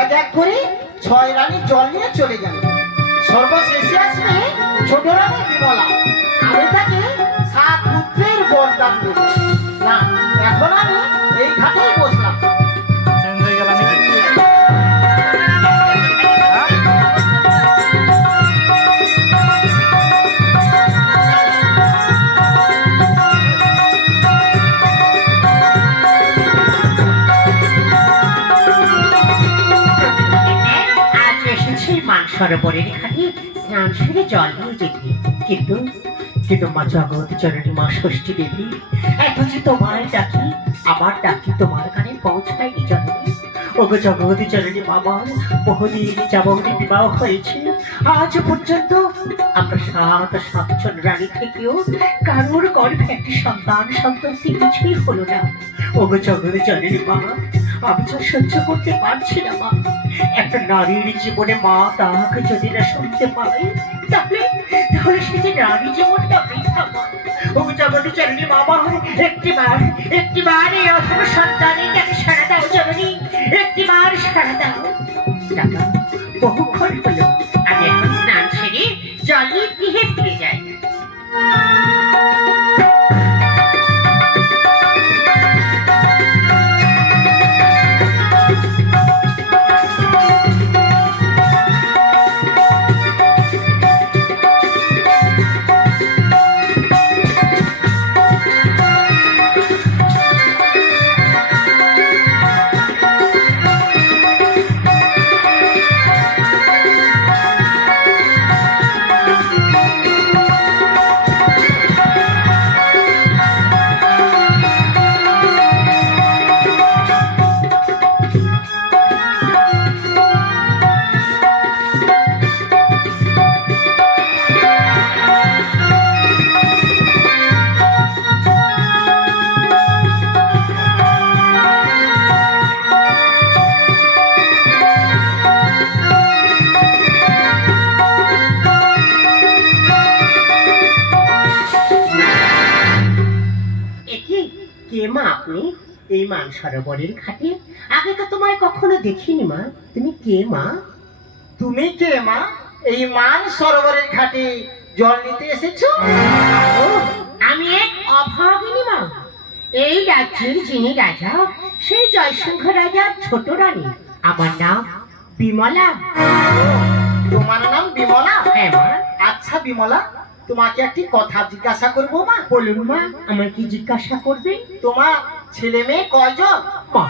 এক এক করে 6 রানী জল নিয়ে চলে গেল। সর্বশেষে আসবে ছোট রানী বিমলা। আমি তাকে 7 পুত্রের বরদান দেব। না, এখন আমি এই ঘাটেই বসলাম। সরোবরের ঘাটে স্নান সেরে জল নিয়ে যেতে, কিন্তু কিন্তু মা জগৎ জননী মা ষষ্ঠী দেবী, এখন যে তোমায় ডাকি, আমার ডাকি তোমার কানে পৌঁছায়নি জননী। ওগো জগৎ জননী বাবা, বহুদিন যাবৎ বিবাহ হয়েছে, আজ পর্যন্ত আমরা 7 জন রানী থেকেও কারোর গর্ভে একটি সন্তানটি কিছুই হলো না। ওগো জগৎ জননী বাবা, আমি যা সহ্য করতে পারছি না মা। একটা নারীর জীবনে মা তাকে যদি না শুনতে পাই, তাহলে তাহলে সে যে নারী জীবনটা বৃথা মা। ওগো জগৎ জননী বাবা, একটিবার এই অসম সন্তানের তাকে সারা দাও জননী, একটিবার সারা দাও। টাকা বহুক্ষণ হলো, আমি এখন স্নান সেরে জল নিয়ে গৃহে ফিরে যাই। এই মান সরোবরের ঘাটে আগে তো তোমায় কখনো দেখিনি মা। তুমি কে মা? তুমি কে মা? এই মান সরোবরের ঘাটে জল নিতে এসেছো? আমি এক অভাগিনী মা, এই রাজ্যের যিনি রাজা, সেই জয়সিংহ রাজার ছোট রানী। আমার নাম বিমলা। তোমার নাম বিমলা? হ্যাঁ মা। আচ্ছা বিমলা, তোমাকে একটি কথা জিজ্ঞাসা করবো মা। বলুন মা, আমায় কি জিজ্ঞাসা করবে? তোমার ছেলে মেয়ে কয়জন? মা